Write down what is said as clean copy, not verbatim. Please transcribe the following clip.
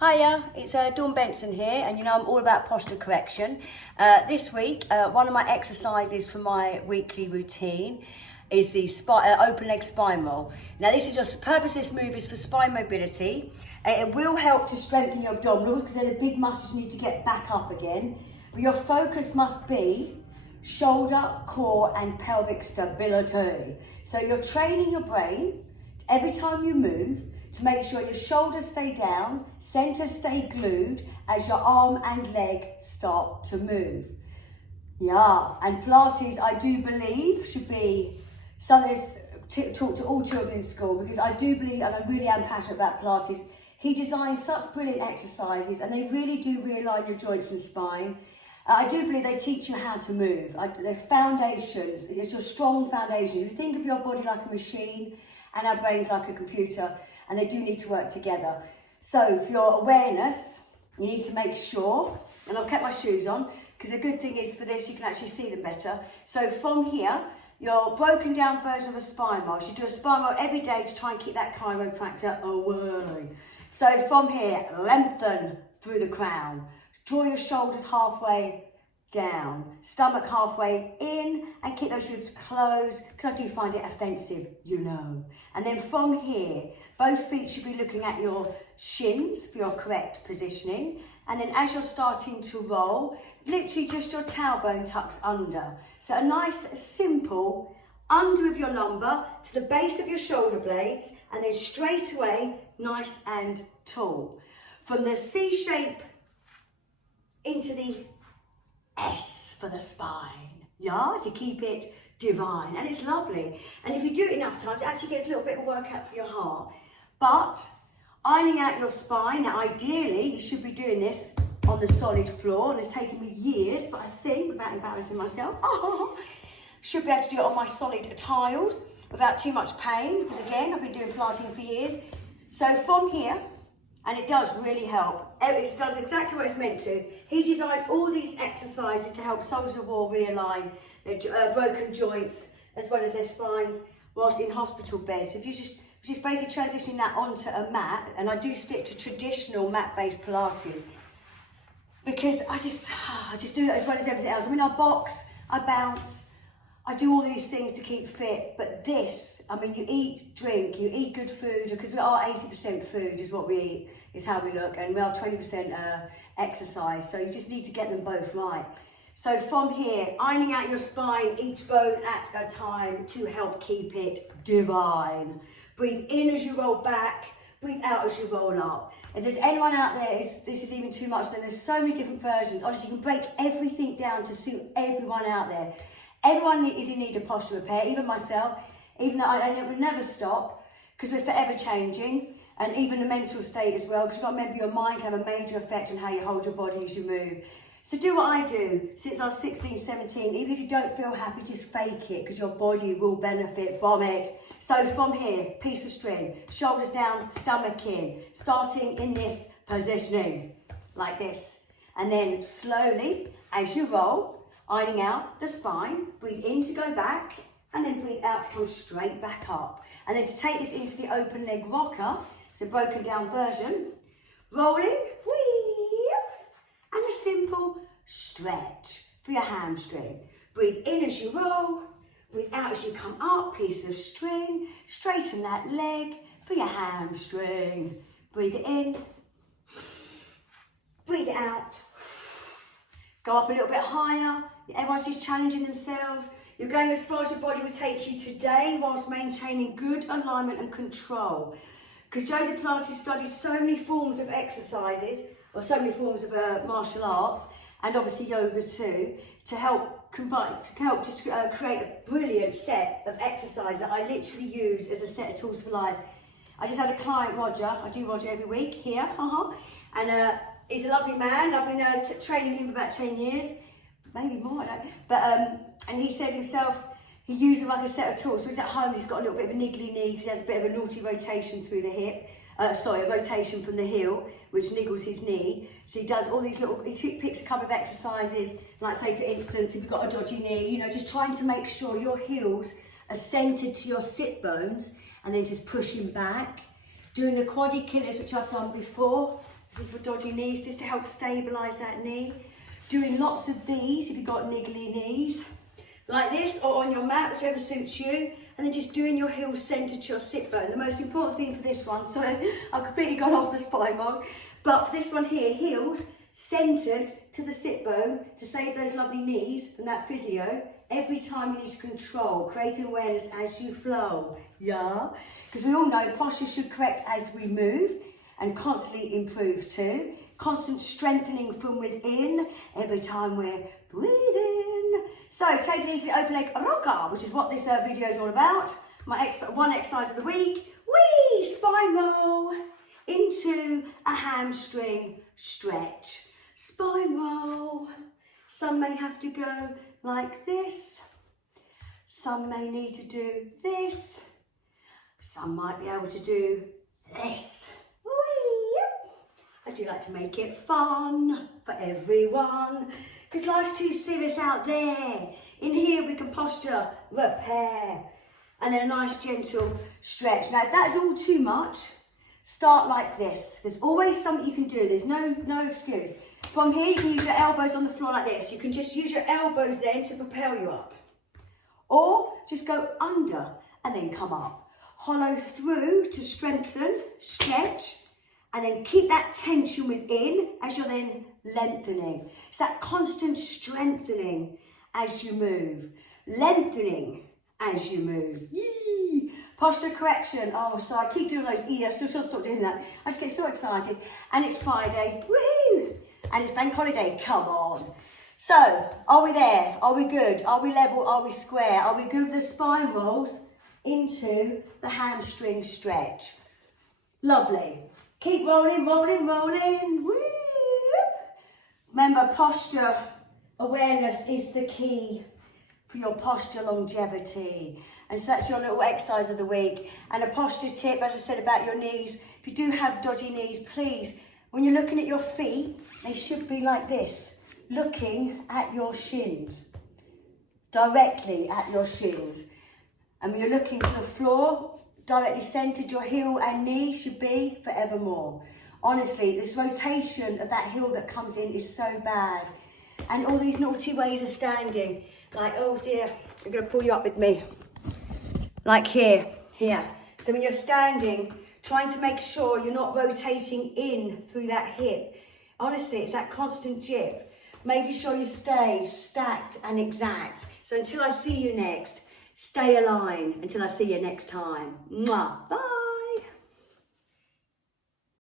Hiya, it's Dawn Benson here, and you know I'm all about posture correction. This week, one of my exercises for my weekly routine is the open leg spine roll. Now this is just, purpose of this move is for spine mobility. It will help to strengthen your abdominals because they're the big muscles you need to get back up again. But your focus must be shoulder, core and pelvic stability. So you're training your brain every time you move to make sure your shoulders stay down, centers stay glued as your arm and leg start to move. Yeah, and Pilates, I do believe, should be something that's taught to all children in school, because I do believe, and I really am passionate about Pilates, he designs such brilliant exercises and they really do realign your joints and spine. I do believe they teach you how to move. They're foundations, it's your strong foundation. You think of your body like a machine and our brains like a computer, and they do need to work together. So for your awareness, you need to make sure, and I've kept my shoes on, because the good thing is for this, you can actually see them better. So from here, your broken down version of a spine roll. You should do a spine roll every day to try and keep that chiropractor away. So from here, lengthen through the crown. Draw your shoulders halfway down, stomach halfway in, and keep those ribs closed, because I do find it offensive, you know. And then from here, both feet should be looking at your shins for your correct positioning. And then as you're starting to roll, literally just your tailbone tucks under. So a nice, simple under of your lumbar to the base of your shoulder blades, and then straight away, nice and tall. From the C shape into the S for the spine, yeah, to keep it divine. And it's lovely. And if you do it enough times, it actually gets a little bit of a workout for your heart. But ironing out your spine, now ideally you should be doing this on the solid floor, and it's taken me years, but I think, without embarrassing myself, should be able to do it on my solid tiles without too much pain, because again, I've been doing Pilates for years. So from here, and it does really help. It does exactly what it's meant to. He designed all these exercises to help soldiers of war realign their broken joints as well as their spines whilst in hospital beds. If you just basically transitioning that onto a mat, and I do stick to traditional mat-based Pilates, because I just do that as well as everything else. I mean, I box, I bounce, I do all these things to keep fit, but this, I mean, you eat, drink, you eat good food, because we are 80% food is what we eat, is how we look, and we are 20% exercise, so you just need to get them both right. So from here, ironing out your spine, each bone at a time to help keep it divine. Breathe in as you roll back, breathe out as you roll up. If there's anyone out there, this is even too much, then there's so many different versions. Honestly, you can break everything down to suit everyone out there. Everyone is in need of posture repair, even myself, even though it will never stop, because we're forever changing, and even the mental state as well, because you've got to remember your mind can have a major effect on how you hold your body as you move. So do what I do since I was 16, 17, even if you don't feel happy, just fake it, because your body will benefit from it. So from here, piece of string, shoulders down, stomach in, starting in this positioning, like this. And then slowly, as you roll, ironing out the spine, breathe in to go back, and then breathe out to come straight back up. And then to take this into the open leg rocker, so broken down version, rolling, whee, and a simple stretch for your hamstring. Breathe in as you roll, breathe out as you come up, piece of string, straighten that leg for your hamstring. Breathe it in, breathe it out, go up a little bit higher. Everyone's just challenging themselves. You're going as far as your body will take you today, whilst maintaining good alignment and control. Because Joseph Pilates studies so many forms of exercises, or so many forms of martial arts, and obviously yoga too, to help combine, create a brilliant set of exercises that I literally use as a set of tools for life. I just had a client, Roger. I do Roger every week here, and he's a lovely man. I've been training him for about 10 years, maybe more, I don't know. But and he said himself, he uses like a set of tools. So he's at home, he's got a little bit of a niggly knee because he has a bit of a naughty rotation through the hip. A rotation from the heel, which niggles his knee. So he does all these little, he picks a couple of exercises, like say for instance, if you've got a dodgy knee, you know, just trying to make sure your heels are centered to your sit bones, and then just pushing back. Doing the quaddy killers, which I've done before, This is for dodgy knees, just to help stabilise that knee. Doing lots of these if you've got niggly knees. Like this, or on your mat, whichever suits you. And then just doing your heels centred to your sit bone. The most important thing for this one, so I've completely gone off the spine mark. But for this one here, heels centred to the sit bone to save those lovely knees from that physio. Every time you need to control, creating awareness as you flow. Yeah? Because we all know posture should correct as we move and constantly improve too. Constant strengthening from within every time we're breathing. So take it into the open leg rocker, which is what this video is all about. My one exercise of the week. Whee! Spine roll into a hamstring stretch. Spine roll. Some may have to go like this. Some may need to do this. Some might be able to do this. Whee! I do like to make it fun for everyone, because life's too serious out there. In here we can posture repair, and then a nice gentle stretch. Now if that's all too much, start like this. There's always something you can do. There's no excuse. From here you can use your elbows on the floor like this. You can just use your elbows then to propel you up, or just go under and then come up. Hollow through to strengthen, stretch, and then keep that tension within as you're then lengthening. It's that constant strengthening as you move, lengthening as you move. Yee. Posture correction. Oh, so I keep doing those. Yeah, so I'll stop doing that. I just get so excited. And it's Friday. Woohoo! And it's bank holiday. Come on. So, are we there? Are we good? Are we level? Are we square? Are we good with the spine rolls into the hamstring stretch? Lovely. Keep rolling, rolling, rolling. Woo! Remember, posture awareness is the key for your posture longevity. And so that's your little exercise of the week. And a posture tip, as I said, about your knees. If you do have dodgy knees, please, when you're looking at your feet, they should be like this, looking at your shins, directly at your shins. And when you're looking to the floor, directly centered, your heel and knee should be forevermore. Honestly, this rotation of that heel that comes in is so bad. And all these naughty ways of standing, like, oh dear, I'm going to pull you up with me. Like here. So when you're standing, trying to make sure you're not rotating in through that hip. Honestly, it's that constant jip. Making sure you stay stacked and exact. So until I see you next, stay aligned until I see you next time. Mwah. Bye.